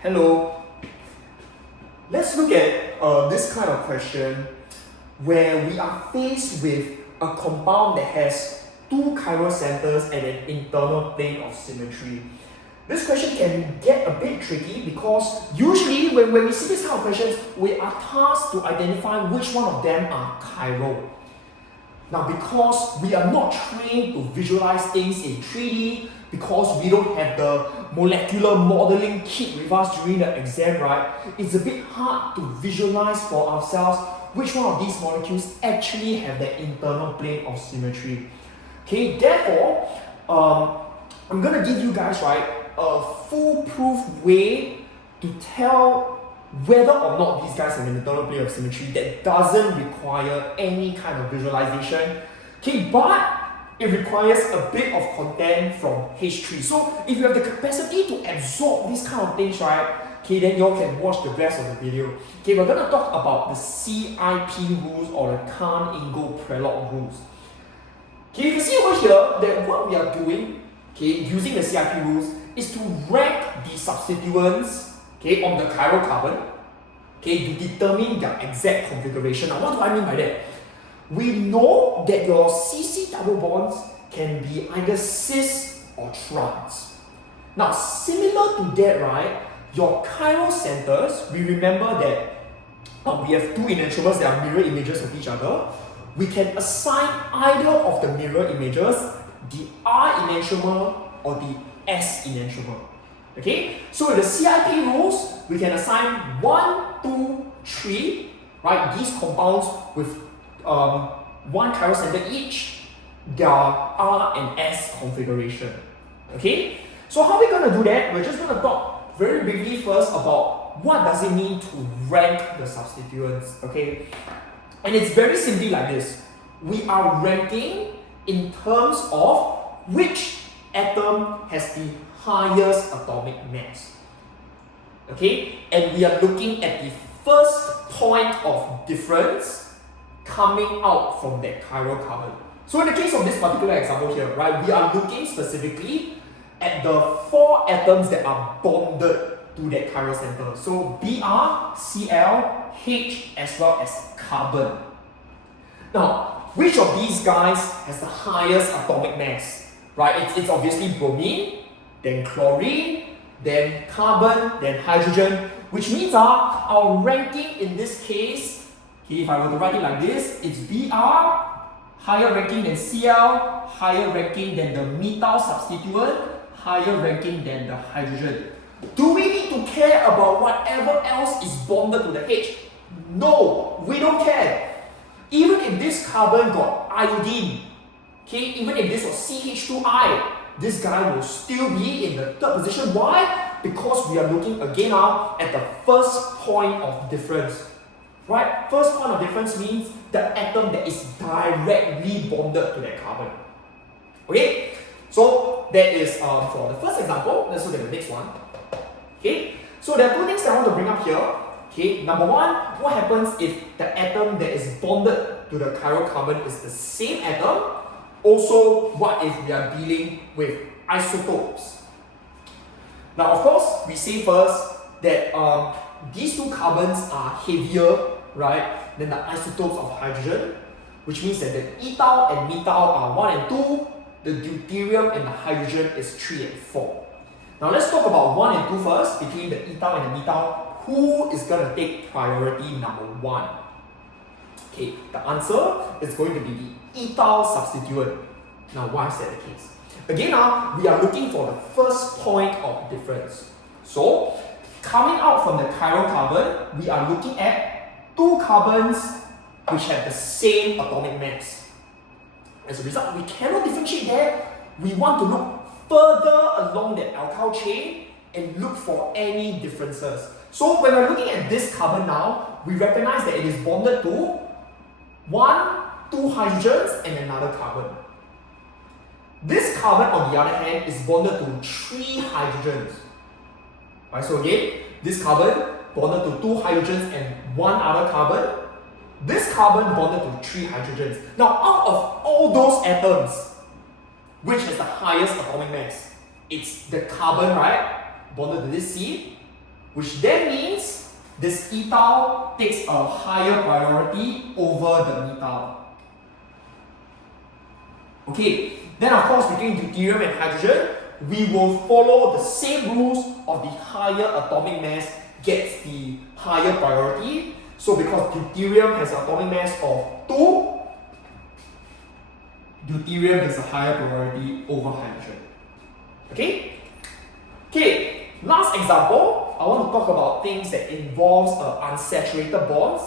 Hello. Let's look at this kind of question where we are faced with a compound that has two chiral centers and an internal plane of symmetry. This question can get a bit tricky because usually when we see this kind of questions, we are tasked to identify which one of them are chiral. Now, because we are not trained to visualize things in 3D, because we don't have the molecular modeling kit with us during the exam, right? It's a bit hard to visualize for ourselves which one of these molecules actually have the internal plane of symmetry. Okay, therefore, I'm gonna give you guys, right, a foolproof way to tell whether or not these guys have an internal plane of symmetry that doesn't require any kind of visualization. Okay, but it requires a bit of content from H3. So if you have the capacity to absorb these kind of things, right, okay, then you all can watch the rest of the video. Okay, we're gonna talk about the CIP rules or the Kahn-Ingold-Prelog rules. Okay, you can see over here that what we are doing, okay, using the CIP rules is to rank the substituents, okay, on the chiral carbon, okay, to determine their exact configuration. Now, what do I mean by that? We know that your CC double bonds can be either cis or trans. Now, similar to that, right, your chiral centers, we remember that we have two enantiomers that are mirror images of each other. We can assign either of the mirror images the R enantiomer or the S enantiomer. Okay, so with the CIP rules, we can assign 1, 2, 3, right? These compounds with one chiral center each, their R and S configuration. Okay, so how are we going to do that? We're just going to talk very briefly first about what does it mean to rank the substituents. Okay, and it's very simply like this. We are ranking in terms of which atom has the highest atomic mass. Okay, and we are looking at the first point of difference coming out from that chiral carbon. So in the case of this particular example here, right, we are looking specifically at the 4 atoms that are bonded to that chiral center. So Br, Cl, H, as well as carbon. Now, which of these guys has the highest atomic mass? Right, it's obviously bromine, then chlorine, then carbon, then hydrogen, which means our ranking in this case, okay, if I were to write it like this, it's Br, higher ranking than Cl, higher ranking than the methyl substituent, higher ranking than the hydrogen. Do we need to care about whatever else is bonded to the H? No, we don't care. Even if this carbon got iodine, okay, even if this was CH2I, this guy will still be in the third position. Why? Because we are looking again now at the first point of difference. Right? First point of difference means the atom that is directly bonded to that carbon. Okay? So that is for the first example. Let's look at the next one. Okay? So there are two things that I want to bring up here. Okay, number one, what happens if the atom that is bonded to the chiral carbon is the same atom? Also, what if we are dealing with isotopes? Now, of course, we say first that these two carbons are heavier, right, than the isotopes of hydrogen, which means that the ethyl and methyl are 1 and 2, the deuterium and the hydrogen is 3 and 4. Now, let's talk about 1 and 2 first, between the ethyl and the methyl. Who is going to take priority number 1? Okay, the answer is going to be the ethyl substituent. Now, why is that the case? Again, we are looking for the first point of difference. So, coming out from the chiral carbon, we are looking at 2 carbons which have the same atomic mass. As a result, we cannot differentiate that. We want to look further along that alkyl chain and look for any differences. So when we're looking at this carbon now, we recognize that it is bonded to 1, 2 hydrogens and another carbon. This carbon, on the other hand, is bonded to 3 hydrogens. Right, so again, this carbon bonded to 2 hydrogens and 1 other carbon. This carbon bonded to 3 hydrogens. Now, out of all those atoms, which has the highest atomic mass? It's the carbon, right? Bonded to this C. which then means this ethyl takes a higher priority over the methyl. Okay, then of course between deuterium and hydrogen, we will follow the same rules of the higher atomic mass gets the higher priority. So because deuterium has an atomic mass of 2, deuterium has a higher priority over hydrogen. Okay? Okay, last example, I want to talk about things that involves unsaturated bonds,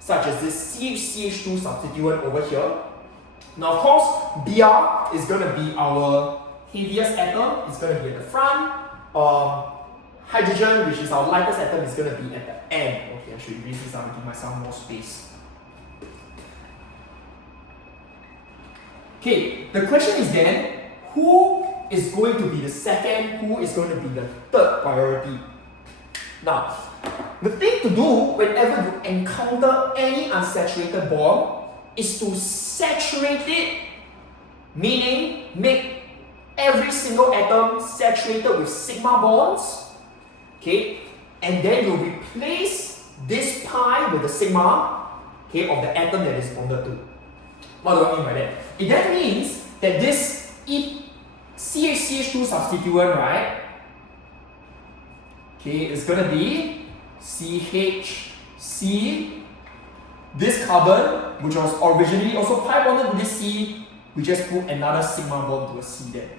such as this CH2 substituent over here. Now of course, Br is going to be our heaviest atom, it's going to be at the front. Hydrogen, which is our lightest atom, is going to be at the end. Okay, I should erase this out and give myself more space. Okay, the question is then, who is going to be the second, who is going to be the third priority? Now, the thing to do whenever you encounter any unsaturated bond is to saturate it, meaning make every single atom saturated with sigma bonds. Okay, and then you replace this pi with the sigma, okay, of the atom that is bonded to. What do I mean by that? It then means that this CH2 substituent, right? Okay, is going to be CHC. This carbon, which was originally also pi bonded to this C, we just put another sigma bond to a C there.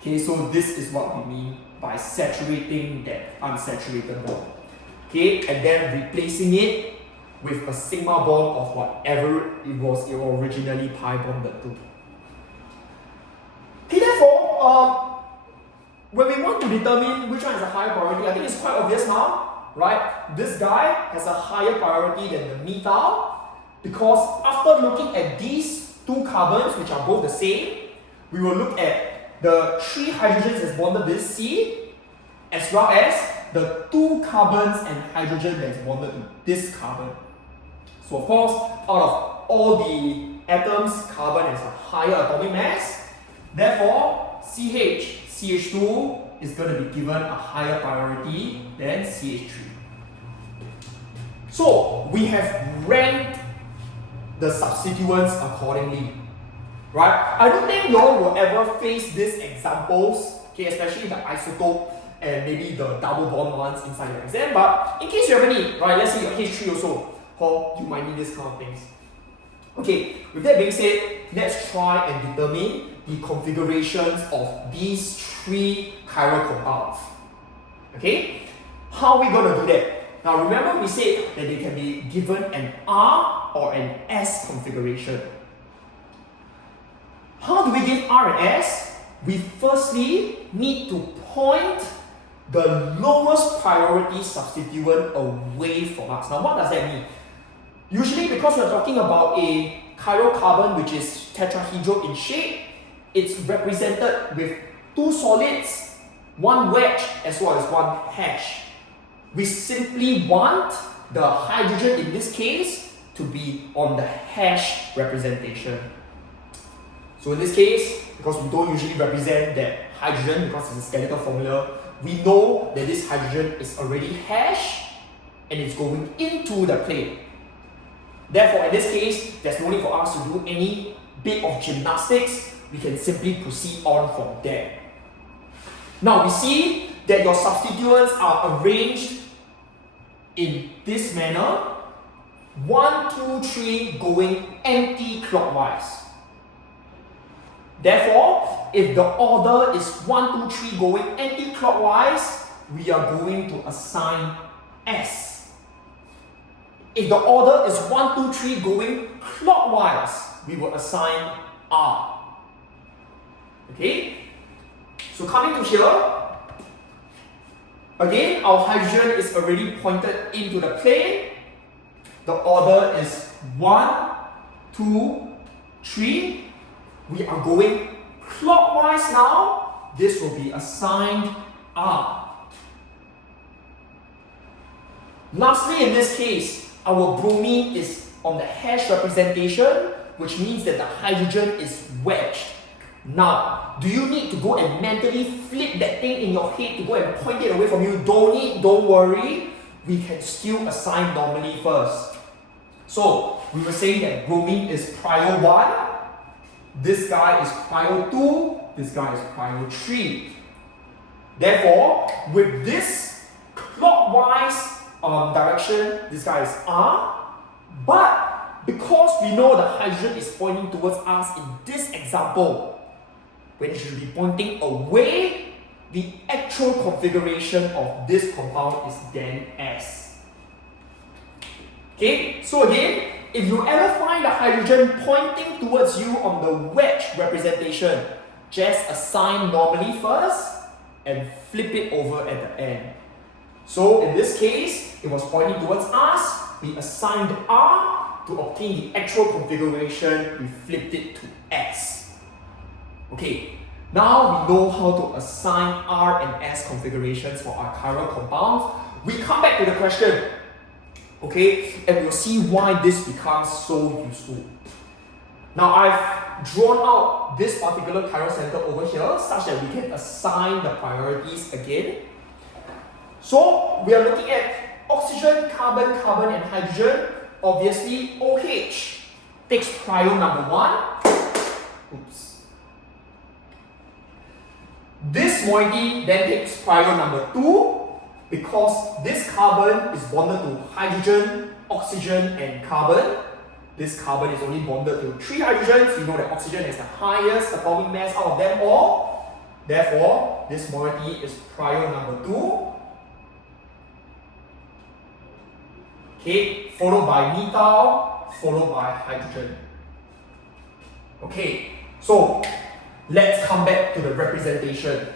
Okay, so this is what we mean by saturating that unsaturated bond. Okay, and then replacing it with a sigma bond of whatever it was originally pi bonded to. Okay, therefore, when we want to determine which one is a higher priority, I think it's quite obvious now, right? This guy has a higher priority than the methyl, because after looking at these two carbons, which are both the same, we will look at the 3 hydrogens that's bonded to this C, as well as the 2 carbons and hydrogen that's bonded to this carbon. So of course, out of all the atoms, carbon has a higher atomic mass. Therefore, CH2 is going to be given a higher priority than CH3. So we have ranked the substituents accordingly. Right? I don't think you all will ever face these examples, okay, especially the isotope and maybe the double bond ones inside your exam, but in case you have any, right, let's say your H3 also, or you might need this kind of things. Okay, with that being said, let's try and determine the configurations of these 3 chiral compounds. Okay? How are we going to do that? Now remember we said that they can be given an R or an S configuration. How do we give R and S? We firstly need to point the lowest priority substituent away from us. Now what does that mean? Usually because we're talking about a chiral carbon which is tetrahedral in shape, it's represented with 2 solids, 1 wedge as well as 1 hash. We simply want the hydrogen in this case to be on the hash representation. So in this case, because we don't usually represent that hydrogen because it's a skeletal formula, we know that this hydrogen is already hash and it's going into the plane. Therefore, in this case, there's no need for us to do any bit of gymnastics. We can simply proceed on from there. Now, we see that your substituents are arranged in this manner. 1, 2, 3 going anti-clockwise. Therefore, if the order is 1, 2, 3 going anti-clockwise, we are going to assign S. If the order is 1, 2, 3 going clockwise, we will assign R. Okay? So coming to here, again, our hydrogen is already pointed into the plane. The order is 1, 2, 3. We are going clockwise now. This will be assigned R. Lastly, in this case, our bromine is on the hash representation, which means that the hydrogen is wedged. Now, do you need to go and mentally flip that thing in your head to go and point it away from you? Don't need, don't worry. We can still assign normally first. So, we were saying that bromine is prio 1, this guy is prio 2, this guy is prio 3. Therefore, with this clockwise direction, this guy is R, but because we know the hydrogen is pointing towards us in this example, when it should be pointing away, the actual configuration of this compound is then S. Okay, so again, if you ever find the hydrogen pointing towards you on the wedge representation, just assign normally first and flip it over at the end. So in this case, it was pointing towards us, we assigned R. To obtain the actual configuration, we flipped it to S. Okay, now we know how to assign R and S configurations for our chiral compounds. We come back to the question, okay, and we'll see why this becomes so useful. Now I've drawn out this particular chiral center over here such that we can assign the priorities again. So we are looking at oxygen, carbon, carbon and hydrogen. Obviously OH takes prio number 1. Oops. This moiety then takes prio number 2 because this carbon is bonded to hydrogen, oxygen and carbon. This carbon is only bonded to 3 hydrogens. We know that oxygen has the highest atomic mass out of them all. Therefore, this moiety is prio number 2. Okay, followed by methyl, followed by hydrogen. Okay, so let's come back to the representation.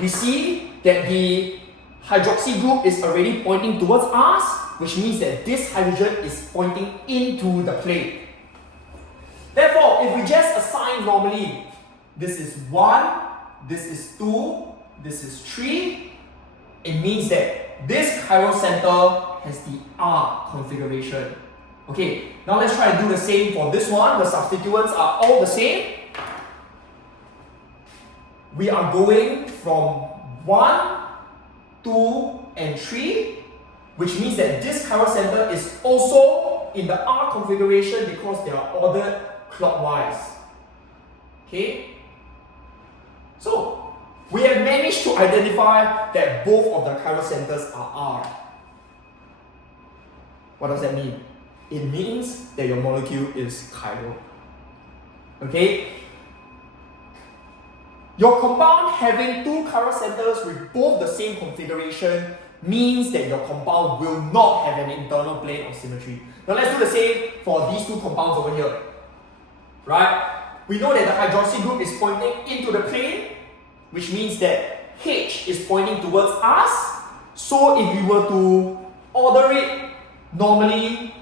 We see that the hydroxy group is already pointing towards us, which means that this hydrogen is pointing into the plate. Therefore, if we just assign normally, this is 1, this is 2, this is 3, it means that this chiral center has the R configuration. Okay, now let's try to do the same for this one. The substituents are all the same. We are going from 1, 2, and 3, which means that this chiral center is also in the R configuration because they are ordered clockwise. Okay, so we have managed to identify that both of the chiral centers are R. What does that mean? It means that your molecule is chiral. Okay? Your compound having 2 chiral centers with both the same configuration means that your compound will not have an internal plane of symmetry. Now let's do the same for these 2 compounds over here. Right? We know that the hydroxy group is pointing into the plane, which means that H is pointing towards us. So if we were to order it normally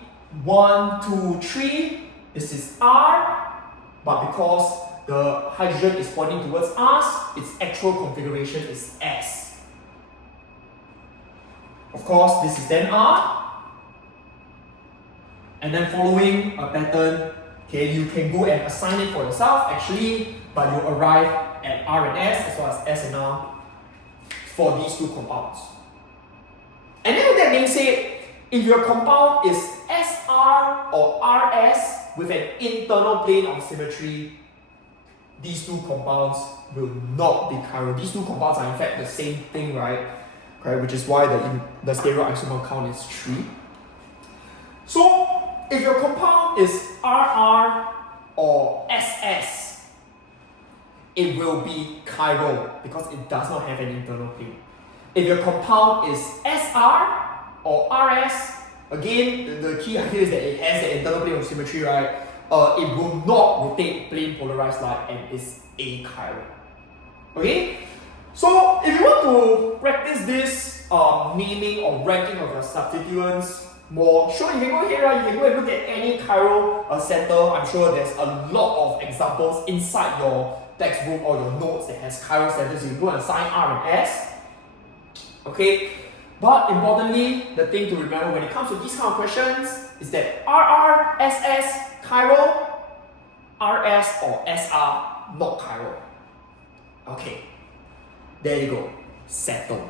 1, 2, 3, this is R, but because the hydrogen is pointing towards us, its actual configuration is S. Of course, this is then R, and then following a pattern, okay, you can go and assign it for yourself actually, but you arrive at R and S as well as S and R for these 2 compounds. And then with that being said, if your compound is SR or RS with an internal plane of symmetry, these 2 compounds will not be chiral. These 2 compounds are in fact the same thing, right? Okay, which is why the stereoisomer count is 3. So, if your compound is RR or SS, it will be chiral because it does not have an internal plane. If your compound is SR or RS, again, the key idea is that it has an internal plane of symmetry, right? It will not rotate plane polarized light and is achiral. Okay? So, if you want to practice this naming or ranking of your substituents more, sure, you can go ahead, right? You can go and look at any chiral center. I'm sure there's a lot of examples inside your textbook or your notes that has chiral centers. You can go and assign R and S. Okay? But importantly, the thing to remember when it comes to these kind of questions is that RR, SS, chiral, RS or SR not chiral. Okay, there you go, settled.